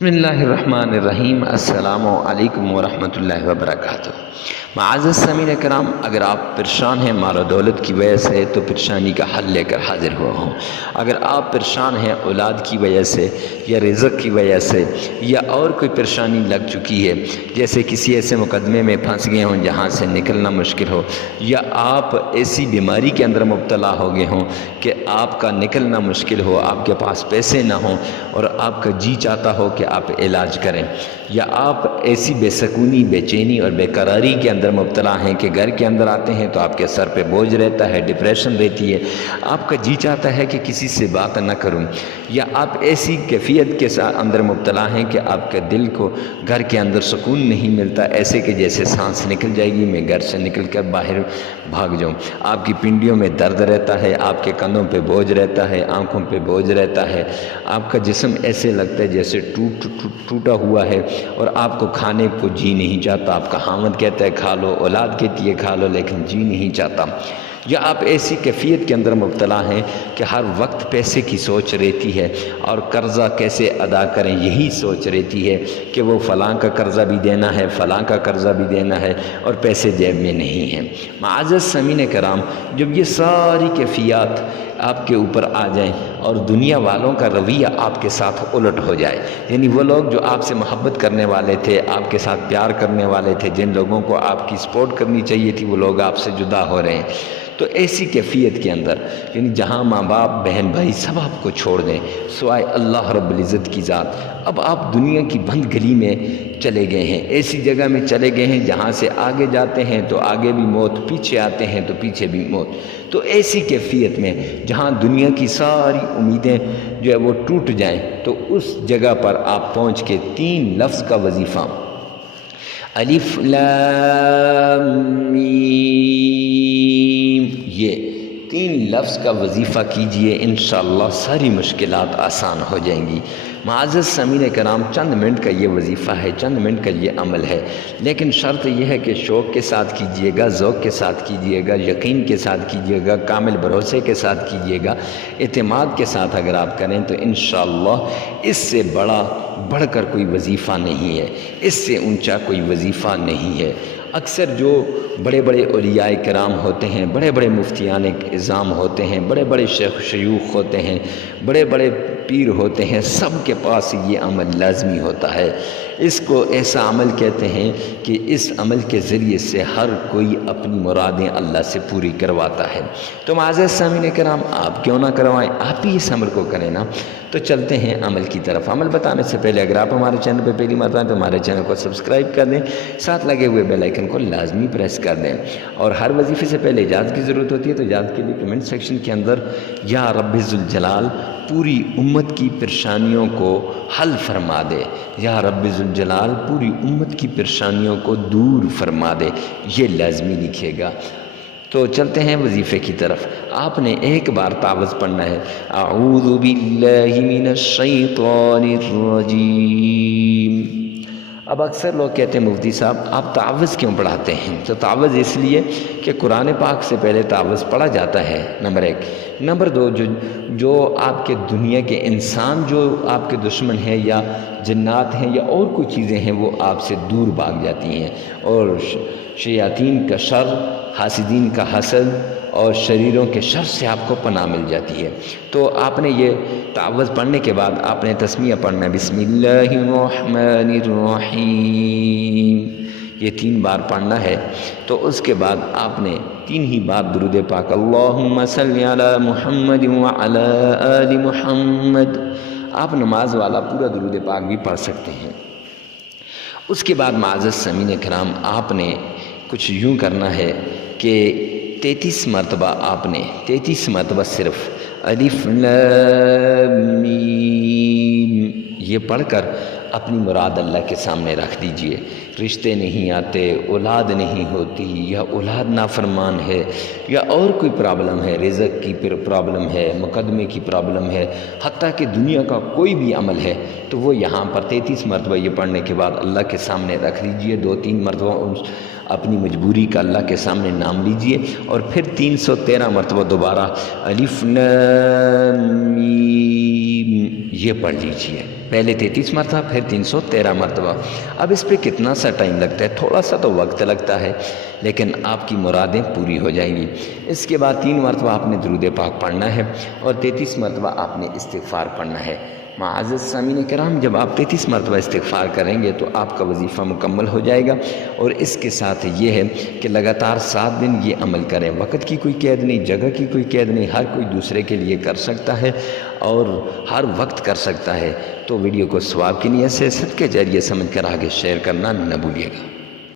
بسم اللہ الرحمن الرحیم۔ السلام علیکم ورحمۃ اللہ وبرکاتہ۔ معزز سامعین کرام، اگر آپ پریشان ہیں مال و دولت کی وجہ سے تو پریشانی کا حل لے کر حاضر ہوا ہوں۔ اگر آپ پریشان ہیں اولاد کی وجہ سے یا رزق کی وجہ سے یا اور کوئی پریشانی لگ چکی ہے، جیسے کسی ایسے مقدمے میں پھنس گئے ہوں جہاں سے نکلنا مشکل ہو، یا آپ ایسی بیماری کے اندر مبتلا ہو گئے ہوں کہ آپ کا نکلنا مشکل ہو، آپ کے پاس پیسے نہ ہوں اور آپ کا جی چاہتا ہو کہ آپ علاج کریں، یا آپ ایسی بے سکونی، بے چینی اور بے قراری کے اندر مبتلا ہیں کہ گھر کے اندر آتے ہیں تو آپ کے سر پہ بوجھ رہتا ہے، ڈپریشن رہتی ہے، آپ کا جی چاہتا ہے کہ کسی سے بات نہ کروں، یا آپ ایسی کیفیت کے اندر مبتلا ہیں کہ آپ کے دل کو گھر کے اندر سکون نہیں ملتا، ایسے کہ جیسے سانس نکل جائے گی، میں گھر سے نکل کر باہر بھاگ جاؤں، آپ کی پنڈیوں میں درد رہتا ہے، آپ کے کندھوں پہ بوجھ رہتا ہے، آنکھوں پہ بوجھ رہتا ہے، آپ کا جسم ایسے لگتا ہے جیسے ٹوٹا ہوا ہے اور آپ کو کھانے کو جی نہیں چاہتا، آپ کا خاوند کہتا ہے کھا لو، اولاد کہتی ہے کھا لو، لیکن جی نہیں چاہتا، یا آپ ایسی کیفیت کے اندر مبتلا ہیں کہ ہر وقت پیسے کی سوچ رہتی ہے اور قرضہ کیسے ادا کریں یہی سوچ رہتی ہے کہ وہ فلاں کا قرضہ بھی دینا ہے، فلاں کا قرضہ بھی دینا ہے اور پیسے جیب میں نہیں ہیں۔ معزز سامعین کرام، جب یہ ساری کیفیات آپ کے اوپر آ جائیں اور دنیا والوں کا رویہ آپ کے ساتھ الٹ ہو جائے، یعنی وہ لوگ جو آپ سے محبت کرنے والے تھے، آپ کے ساتھ پیار کرنے والے تھے، جن لوگوں کو آپ کی سپورٹ کرنی چاہیے تھی، وہ لوگ آپ سے جدا ہو رہے ہیں، تو ایسی کیفیت کے اندر یعنی جہاں ماں باپ، بہن بھائی سب آپ کو چھوڑ دیں سوائے اللہ رب العزت کی ذات، اب آپ دنیا کی بند گلی میں چلے گئے ہیں، ایسی جگہ میں چلے گئے ہیں جہاں سے آگے جاتے ہیں تو آگے بھی موت، پیچھے آتے ہیں تو پیچھے بھی موت، تو ایسی کیفیت میں جہاں دنیا کی ساری امیدیں جو ہے وہ ٹوٹ جائیں، تو اس جگہ پر آپ پہنچ کے 3 لفظ کا وظیفہ الف لام میم، یہ 3 لفظ کا وظیفہ کیجئے، انشاءاللہ ساری مشکلات آسان ہو جائیں گی۔ معزز سامعین کرام، چند منٹ کا یہ وظیفہ ہے، چند منٹ کا یہ عمل ہے، لیکن شرط یہ ہے کہ شوق کے ساتھ کیجئے گا، ذوق کے ساتھ کیجئے گا، یقین کے ساتھ کیجئے گا، کامل بھروسے کے ساتھ کیجئے گا، اعتماد کے ساتھ اگر آپ کریں تو انشاءاللہ اس سے بڑھ کر کوئی وظیفہ نہیں ہے، اس سے اونچا کوئی وظیفہ نہیں ہے۔ اکثر جو بڑے بڑے اولیاء کرام ہوتے ہیں، بڑے بڑے مفتیان اعظام ہوتے ہیں، بڑے بڑے شیخ شیوخ ہوتے ہیں، بڑے بڑے پیر ہوتے ہیں، سب کے پاس یہ عمل لازمی ہوتا ہے۔ اس کو ایسا عمل کہتے ہیں کہ اس عمل کے ذریعے سے ہر کوئی اپنی مرادیں اللہ سے پوری کرواتا ہے۔ تو معزز سامعین کرام، آپ کیوں نہ کروائیں، آپ بھی اس عمل کو کریں نا۔ تو چلتے ہیں عمل کی طرف۔ عمل بتانے سے پہلے اگر آپ ہمارے چینل پہ پہلی مرتبہ ہیں تو ہمارے چینل کو سبسکرائب کر دیں، ساتھ لگے ہوئے بیل آئیکن کو لازمی پریس کر دیں، اور ہر وظیفے سے پہلے اجازت کی ضرورت ہوتی ہے تو اجازت کے لیے کمنٹ سیکشن کے اندر یا رب ذوالجلال پوری امت کی پریشانیوں کو حل فرما دے، یا رب ذوالجلال پوری امت کی پریشانیوں کو دور فرما دے، یہ لازمی لکھے گا۔ تو چلتے ہیں وظیفے کی طرف۔ آپ نے ایک بار تعوذ پڑھنا ہے، اعوذ باللہ من الشیطان الرجیم۔ اب اکثر لوگ کہتے ہیں مفتی صاحب آپ تعوذ کیوں پڑھاتے ہیں؟ تو تعوذ اس لیے کہ قرآن پاک سے پہلے تعوذ پڑھا جاتا ہے، نمبر 1۔ نمبر 2، جو آپ کے دنیا کے انسان جو آپ کے دشمن ہیں یا جنات ہیں یا اور کوئی چیزیں ہیں وہ آپ سے دور بھاگ جاتی ہیں، اور شیاطین کا شر، حاسدین کا حسد اور شریروں کے شر سے آپ کو پناہ مل جاتی ہے۔ تو آپ نے یہ تعوذ پڑھنے کے بعد آپ نے تسمیہ پڑھنا ہے، بسم اللہ الرحمن الرحیم، یہ 3 بار پڑھنا ہے۔ تو اس کے بعد آپ نے 3 ہی بار درود پاک اللہم صلی علی محمد وعلی آل محمد، آپ نماز والا پورا درود پاک بھی پڑھ سکتے ہیں۔ اس کے بعد معزز سامعین کرام، آپ نے کچھ یوں کرنا ہے کہ 33 مرتبہ آپ نے 33 مرتبہ صرف الف لام میم یہ پڑھ کر اپنی مراد اللہ کے سامنے رکھ دیجئے۔ رشتے نہیں آتے، اولاد نہیں ہوتی، یا اولاد نافرمان ہے، یا اور کوئی پرابلم ہے، رزق کی پرابلم ہے، مقدمے کی پرابلم ہے، حتیٰ کہ دنیا کا کوئی بھی عمل ہے، تو وہ یہاں پر 33 مرتبہ یہ پڑھنے کے بعد اللہ کے سامنے رکھ دیجئے۔ 2-3 مرتبہ اپنی مجبوری کا اللہ کے سامنے نام لیجئے، اور پھر 313 مرتبہ دوبارہ الف لام میم یہ پڑھ لیجئے۔ پہلے 33 مرتبہ پھر 313 مرتبہ۔ اب اس پہ کتنا سا ٹائم لگتا ہے؟ تھوڑا سا تو وقت لگتا ہے، لیکن آپ کی مرادیں پوری ہو جائیں گی۔ اس کے بعد 3 مرتبہ آپ نے درود پاک پڑھنا ہے اور 33 مرتبہ آپ نے استغفار پڑھنا ہے۔ معزز سامعین کرام، جب آپ 33 مرتبہ استغفار کریں گے تو آپ کا وظیفہ مکمل ہو جائے گا، اور اس کے ساتھ یہ ہے کہ لگاتار 7 دن یہ عمل کریں۔ وقت کی کوئی قید نہیں، جگہ کی کوئی قید نہیں، ہر کوئی دوسرے کے لیے کر سکتا ہے اور ہر وقت کر سکتا ہے۔ تو ویڈیو کو ثواب کی نیت سے صدقے جاریہ سمجھ کر آگے شیئر کرنا نہ بھولیے گا۔